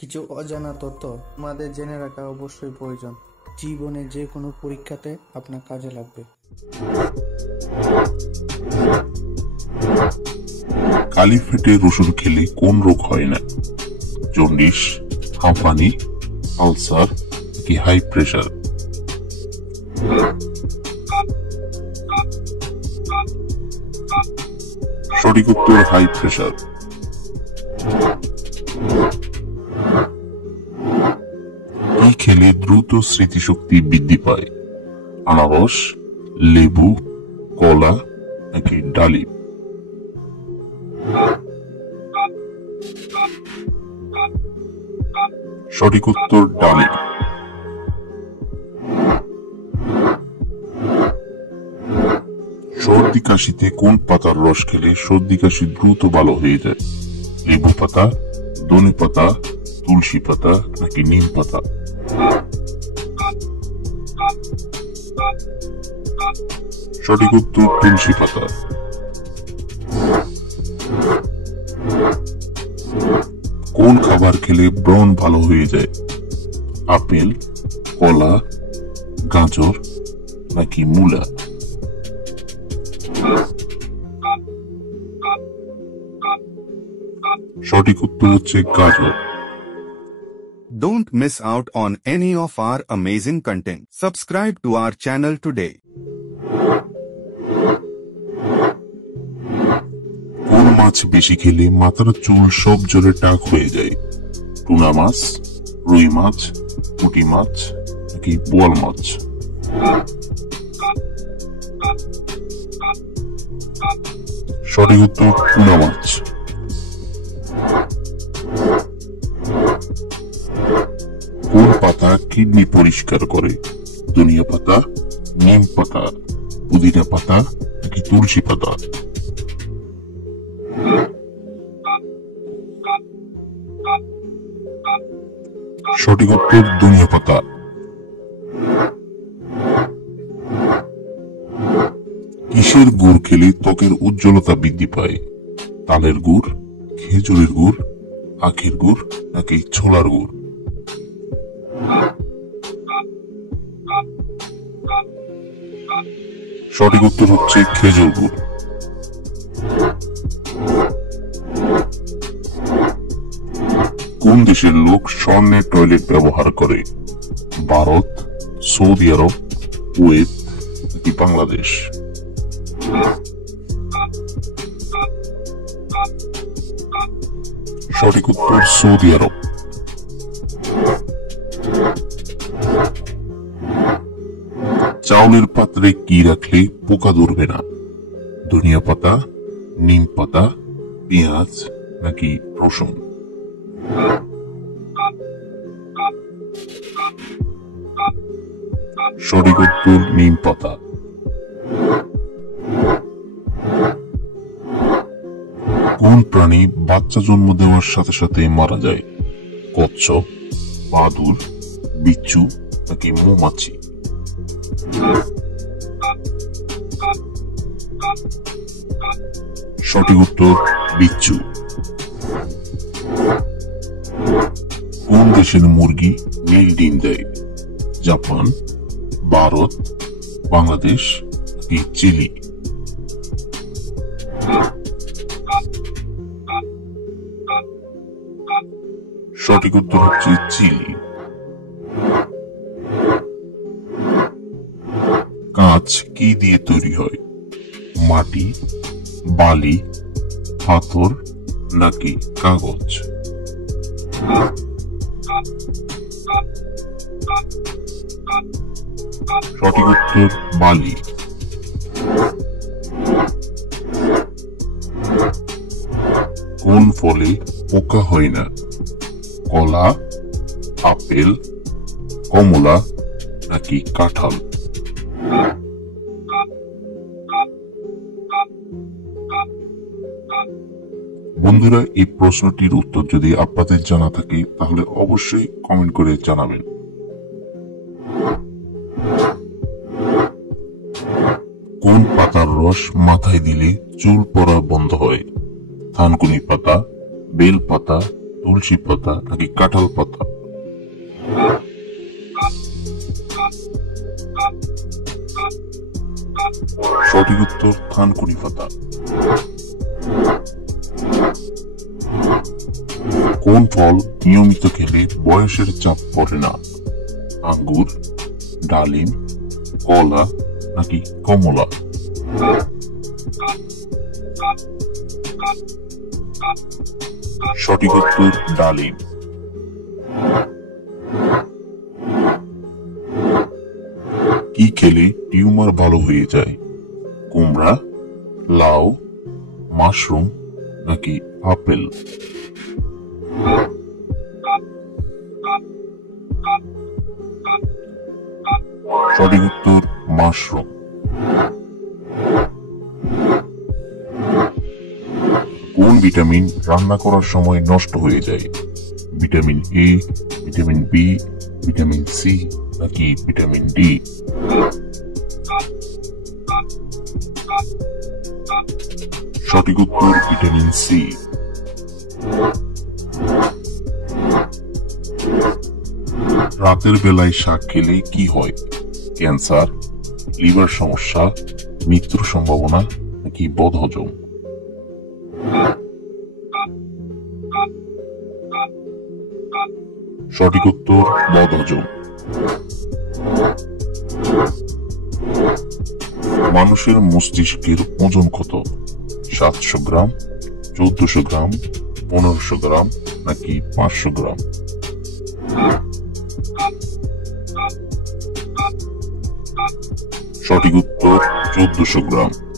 কিছু অজানা তথ্য আমাদের জেনে রাখা অবশ্যই প্রয়োজন। জীবনে যে কোনো পরীক্ষাতে আপনার কাজে লাগবে। কালি ফেটে রসুন খেলে কোন রোগ হয় না? জন্ডিস, হাঁপানি, আলসার কি হাই প্রেশার? সঠিক উত্তর হাই প্রেশার। কি খেলে দ্রুত স্মৃতিশক্তি বৃদ্ধি পায়? আনারস, লেবু, কলা নাকি ডালিম? সঠিক উত্তর ডালিম। সর্দি কাশিতে কোন পাতার রস খেলে সর্দি কাশি দ্রুত ভালো হয়ে যায়? লেবু পাতা, ধনে পাতা, তুলসী পাতা নাকি নিম পাতা? সঠিক উত্তর তুলসী পাতা। কোন খাবার খেলে ব্রণ ভালো হয়ে যায়? আপেল, কলা, গাজর নাকি মূলা? সঠিক উত্তর হচ্ছে গাজর। Don't miss out on any of our amazing content. Subscribe to our channel today. কোন মাছ বেশি খেলে মাথার চুল সব জলে টাক হয়ে যায়? টুনা মাছ, রুই মাছ, পুঁটি মাছ নাকি বোয়াল মাছ? সঠিক উত্তর টুনা মাছ। কোন পাতা কিডনি পরিষ্কার করে? ধনিয়া পাতা, নিম পাতা, পুদিনা পাতা নাকি তুলসী পাতা? সঠিক উত্তর ধনিয়া পাতা। কিসের গুড় খেলে ত্বকের উজ্জ্বলতা বৃদ্ধি পায়? তালের গুড়, খেজুরের গুড়, আখের গুড় নাকি ছোলার গুড়? সঠিক উত্তর হচ্ছে খেজুর গুড়। কোন দেশের লোক স্বর্ণের টয়লেট ব্যবহার করে? ভারত, সৌদি আরব, কুয়েত নাকি বাংলাদেশ? সঠিক উত্তর সৌদি আরব। চাউলের পাত্রে কি রাখলে পোকা ধরবে না? ধনিয়া পাতা, নিম পাতা, পেঁয়াজ নাকি রসুন? সঠিক উত্তর নিম পাতা। কোন প্রাণী বাচ্চা জন্ম দেওয়ার সাথে সাথে মারা যায়? কচ্ছপ, বাদুড়, বিচ্ছু নাকি মৌমাছি? সঠিক উত্তর বিচ্ছু। কোন দেশের মুরগি নীল ডিম দেয়? জাপান, ভারত, বাংলাদেশ নাকি চিলি? সঠিক উত্তর হচ্ছে চিলি। কাঁচ কি দিয়ে তৈরি হয়? মাটি, বালি, পাথর নাকি কাগজ? সঠিক উত্তর বালি। কোন ফলে পোকা হয় না? কলা, আপেল, কমলা নাকি কাঁঠাল? বন্ধুরা, এই প্রশ্নটির উত্তর যদি আপনাদের জানা থাকে তাহলে অবশ্যই কমেন্ট করে জানাবেন। কোন পাতার রস মাথায় দিলে চুল পড়া বন্ধ হয়? থানকুনি পাতা, বেল পাতা তুলসী পাতা নাকি কাঁঠাল পাতা? সঠিক উত্তর থানকুনি পাতা। কোন ফল নিয়মিত খেলে বয়সের চাপ পড়ে না? আঙ্গুর, ডালিম, কলা নাকি কমলা? সঠিক উত্তর ডালিম। কি খেলে টিউমার ভালো হয়ে যায়? কুমড়া, লাউ, মাশরুম নাকি আপেল? সঠিক উত্তর মাশরুম। কোন ভিটামিন রান্না করার সময় নষ্ট হয়ে যায়? Vitamin A, vitamin B, vitamin C নাকি ভিটামিন ডি? সঠিক উত্তর ভিটামিন সি। রাতের বেলায় শাক খেলে কি হয়? ক্যান্সার, লিভার সমস্যা, মৃত্যুর সম্ভাবনা নাকি বদহজম? সঠিক উত্তর বদহজম। মানুষের মস্তিষ্কের ওজন কত? 700 গ্রাম, 1400 গ্রাম, 1500 গ্রাম নাকি 500 গ্রাম? সঠিক উত্তর 1400 গ্রাম।